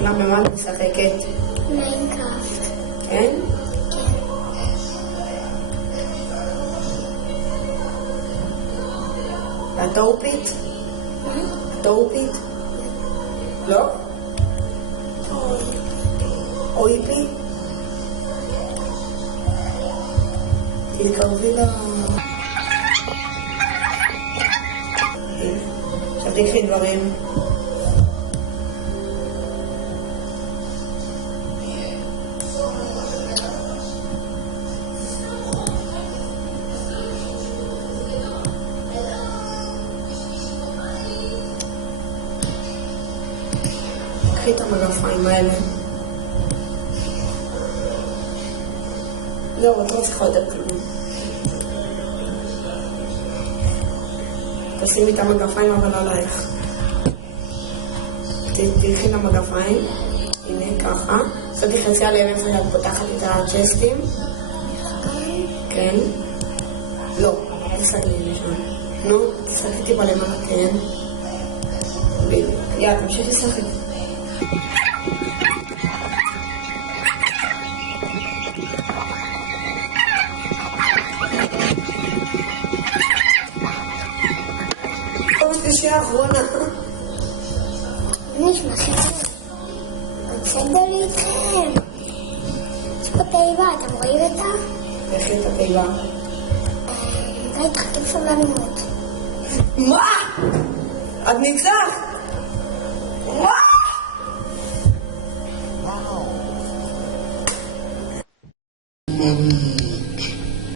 למה, במה את משחקת? מיינקראפט. כן? כן. ואת אורפית? מה? את אורפית? לא? אויפי? תתקרבי ל... עכשיו תקחי דברים. קחי את המגפיים האלה. זהו, את לא צריכה יותר כלום. תשימי את המגפיים אבל עלייך. תלכי למגפיים. הנה ככה. עשיתי חצי עליהם איפה שאת פותחת את הצ'סטים. כן. לא, תסתכלי לשם. נו, תסתכלי טיפה למעלה, כן. יאללה, תמשיכי לשחק. שלישי האחרונה. נשמע חצי. בסדר לי איתכם. יש פה תיבה, אתם רואים אותה? איך את התיבה? זה התחתים סבלנות. מה? את ניצחת? מה?